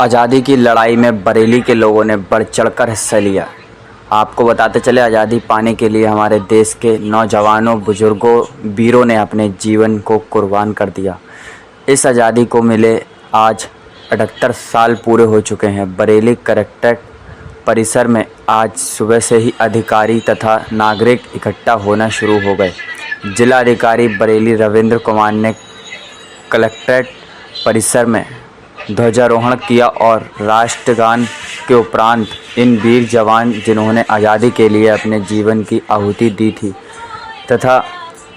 आज़ादी की लड़ाई में बरेली के लोगों ने बढ़ चढ़कर हिस्सा लिया। आपको बताते चले, आज़ादी पाने के लिए हमारे देश के नौजवानों, बुजुर्गों, वीरों ने अपने जीवन को कुर्बान कर दिया। इस आज़ादी को मिले आज 78 साल पूरे हो चुके हैं। बरेली कलेक्ट्रेट परिसर में आज सुबह से ही अधिकारी तथा नागरिक इकट्ठा होना शुरू हो गए। जिलाधिकारी बरेली रविंद्र कुमार ने कलेक्ट्रेट परिसर में ध्वजारोहण किया और राष्ट्रगान के उपरांत इन वीर जवान जिन्होंने आज़ादी के लिए अपने जीवन की आहुति दी थी तथा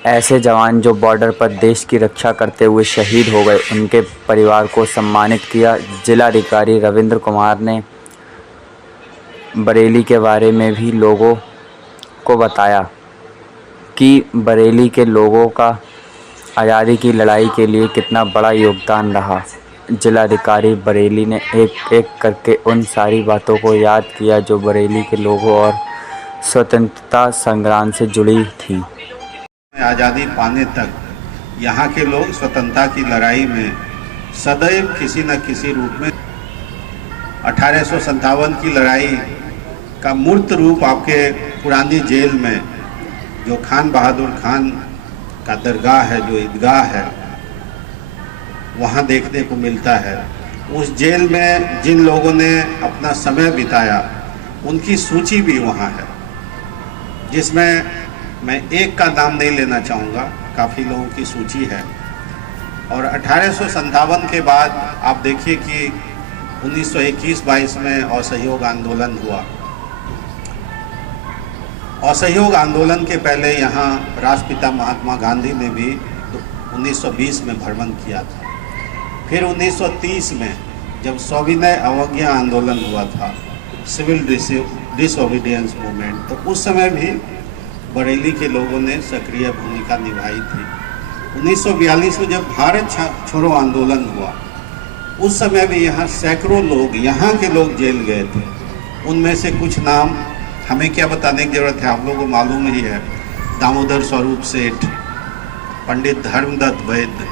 ऐसे जवान जो बॉर्डर पर देश की रक्षा करते हुए शहीद हो गए, उनके परिवार को सम्मानित किया। जिलाधिकारी रविंद्र कुमार ने बरेली के बारे में भी लोगों को बताया कि बरेली के लोगों का आज़ादी की लड़ाई के लिए कितना बड़ा योगदान रहा। जिलाधिकारी बरेली ने एक एक करके उन सारी बातों को याद किया जो बरेली के लोगों और स्वतंत्रता संग्राम से जुड़ी थी। आज़ादी पाने तक यहाँ के लोग स्वतंत्रता की लड़ाई में सदैव किसी न किसी रूप में 1857 की लड़ाई का मूर्त रूप आपके पुरानी जेल में जो खान बहादुर खान का दरगाह है, जो ईदगाह है, वहाँ देखने को मिलता है। उस जेल में जिन लोगों ने अपना समय बिताया उनकी सूची भी वहाँ है, जिसमें मैं एक का नाम नहीं लेना चाहूँगा, काफ़ी लोगों की सूची है। और 1857 के बाद आप देखिए कि 1921-22 में असहयोग आंदोलन हुआ। असहयोग आंदोलन के पहले यहाँ राष्ट्रपिता महात्मा गांधी ने भी 1920 में भ्रमण किया था। फिर 1930 में जब सविनय अवज्ञा आंदोलन हुआ था, सिविल डिसओबीडियंस मूवमेंट, तो उस समय भी बरेली के लोगों ने सक्रिय भूमिका निभाई थी। 1942 में जब भारत छोड़ो आंदोलन हुआ, उस समय भी यहाँ सैकड़ों लोग, यहाँ के लोग जेल गए थे। उनमें से कुछ नाम हमें क्या बताने की जरूरत है, आप लोगों को मालूम ही है। दामोदर स्वरूप सेठ, पंडित धर्मदत्त वैद्य,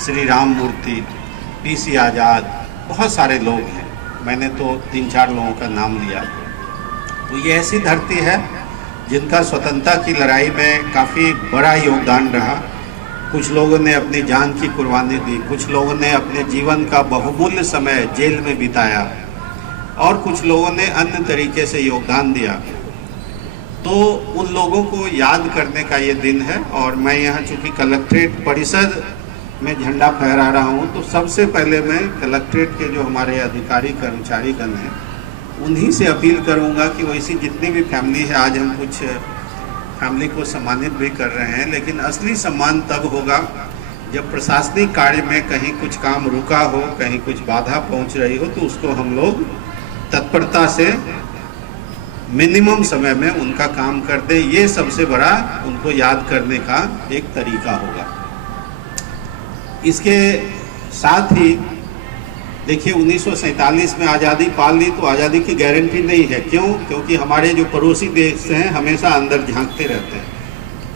श्री राम मूर्ति, पीसी आज़ाद, बहुत सारे लोग हैं। मैंने तो 3-4 लोगों का नाम लिया। तो ये ऐसी धरती है जिनका स्वतंत्रता की लड़ाई में काफ़ी बड़ा योगदान रहा। कुछ लोगों ने अपनी जान की कुर्बानी दी, कुछ लोगों ने अपने जीवन का बहुमूल्य समय जेल में बिताया और कुछ लोगों ने अन्य तरीके से योगदान दिया। तो उन लोगों को याद करने का ये दिन है। और मैं यहाँ चूँकि कलेक्ट्रेट परिसर में झंडा फहरा रहा हूँ, तो सबसे पहले मैं कलेक्ट्रेट के जो हमारे अधिकारी कर्मचारीगण हैं उन्हीं से अपील करूँगा कि वैसी जितनी भी फैमिली है, आज हम कुछ फैमिली को सम्मानित भी कर रहे हैं, लेकिन असली सम्मान तब होगा जब प्रशासनिक कार्य में कहीं कुछ काम रुका हो, कहीं कुछ बाधा पहुँच रही हो, तो उसको हम लोग तत्परता से मिनिमम समय में उनका काम कर दें। ये सबसे बड़ा उनको याद करने का एक तरीका होगा। इसके साथ ही देखिए, 1947 में आज़ादी पा ली तो आज़ादी की गारंटी नहीं है। क्यों? क्योंकि हमारे जो पड़ोसी देश हैं हमेशा अंदर झांकते रहते हैं।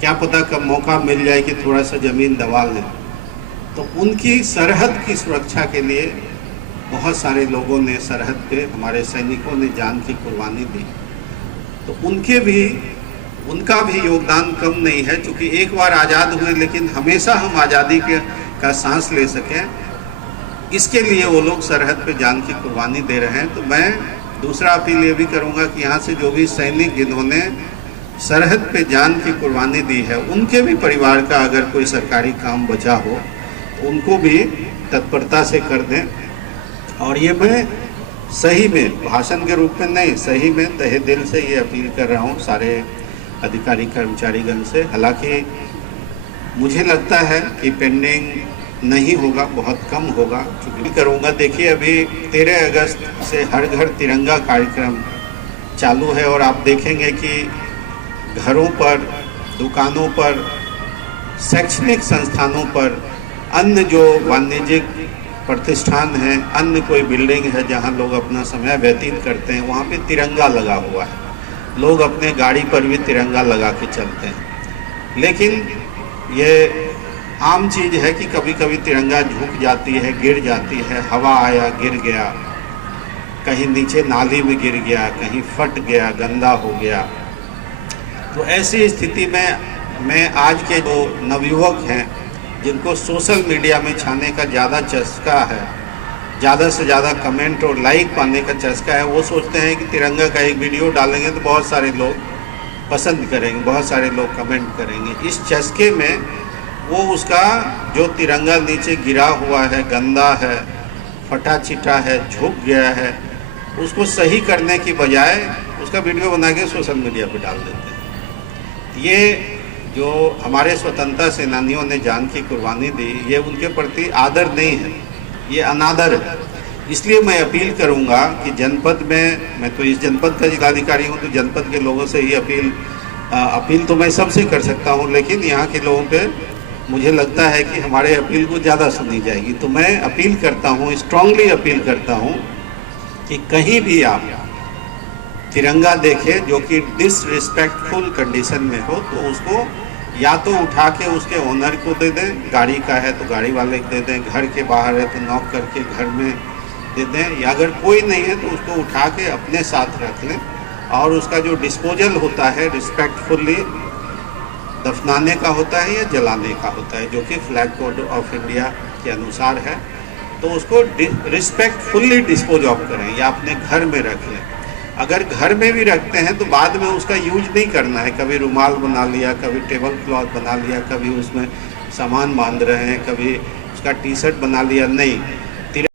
क्या पता कब मौका मिल जाए कि थोड़ा सा ज़मीन दबा लें। तो उनकी सरहद की सुरक्षा के लिए बहुत सारे लोगों ने, सरहद पे हमारे सैनिकों ने जान की कुर्बानी दी। तो उनका भी योगदान कम नहीं है। चूँकि एक बार आज़ाद हुए, लेकिन हमेशा हम आज़ादी का सांस ले सकें, इसके लिए वो लोग सरहद पे जान की कुर्बानी दे रहे हैं। तो मैं दूसरा अपील ये भी करूँगा कि यहाँ से जो भी सैनिक जिन्होंने सरहद पे जान की कुर्बानी दी है, उनके भी परिवार का अगर कोई सरकारी काम बचा हो तो उनको भी तत्परता से कर दें। और ये मैं सही में भाषण के रूप में नहीं, सही में तहे दिल से ये अपील कर रहा हूँ सारे अधिकारी कर्मचारीगण से। हालांकि मुझे लगता है कि पेंडिंग नहीं होगा, बहुत कम होगा, चूँकि करूँगा। देखिए, अभी 13 अगस्त से हर घर तिरंगा कार्यक्रम चालू है और आप देखेंगे कि घरों पर, दुकानों पर, शैक्षणिक संस्थानों पर, अन्य जो वाणिज्यिक प्रतिष्ठान हैं, अन्य कोई बिल्डिंग है जहाँ लोग अपना समय व्यतीत करते हैं, वहाँ पे तिरंगा लगा हुआ है। लोग अपने गाड़ी पर भी तिरंगा लगा के चलते हैं। लेकिन ये आम चीज़ है कि कभी कभी तिरंगा झुक जाती है, गिर जाती है, हवा आया गिर गया, कहीं नीचे नाली में गिर गया, कहीं फट गया, गंदा हो गया। तो ऐसी स्थिति में मैं आज के जो नवयुवक हैं जिनको सोशल मीडिया में छाने का ज़्यादा चस्का है, ज़्यादा से ज़्यादा कमेंट और लाइक पाने का चस्का है, वो सोचते हैं कि तिरंगा का एक वीडियो डालेंगे तो बहुत सारे लोग पसंद करेंगे, बहुत सारे लोग कमेंट करेंगे। इस चस्के में वो उसका जो तिरंगा नीचे गिरा हुआ है, गंदा है, फटा चिटा है, झुक गया है, उसको सही करने की बजाय उसका वीडियो बना के सोशल मीडिया पे डाल देते हैं। ये जो हमारे स्वतंत्रता सेनानियों ने जान की कुर्बानी दी, ये उनके प्रति आदर नहीं है, ये अनादर है। इसलिए मैं अपील करूंगा कि जनपद में, मैं तो इस जनपद का जिलाधिकारी हूं, तो जनपद के लोगों से ही अपील तो मैं सबसे कर सकता हूं, लेकिन यहाँ के लोगों पे मुझे लगता है कि हमारे अपील को ज़्यादा सुनी जाएगी। तो मैं अपील करता हूँ, स्ट्रांगली अपील करता हूँ कि कहीं भी आप तिरंगा देखें जो कि डिसरिस्पेक्टफुल कंडीशन में हो, तो उसको या तो उठा के उसके ओनर को दे दें, गाड़ी का है तो गाड़ी वाले को दे दें, घर के बाहर है तो नॉक करके घर में दे दें, या अगर कोई नहीं है तो उसको उठा के अपने साथ रख लें और उसका जो डिस्पोजल होता है रिस्पेक्टफुल्ली दफनाने का होता है या जलाने का होता है, जो कि फ्लैग कोड ऑफ इंडिया के अनुसार है, तो उसको रिस्पेक्टफुल्ली डिस्पोज ऑफ करें या अपने घर में रख लें। अगर घर में भी रखते हैं तो बाद में उसका यूज नहीं करना है, कभी रुमाल बना लिया, कभी टेबल क्लॉथ बना लिया, कभी उसमें सामान बांध रहे हैं, कभी उसका टी शर्ट बना लिया, नहीं,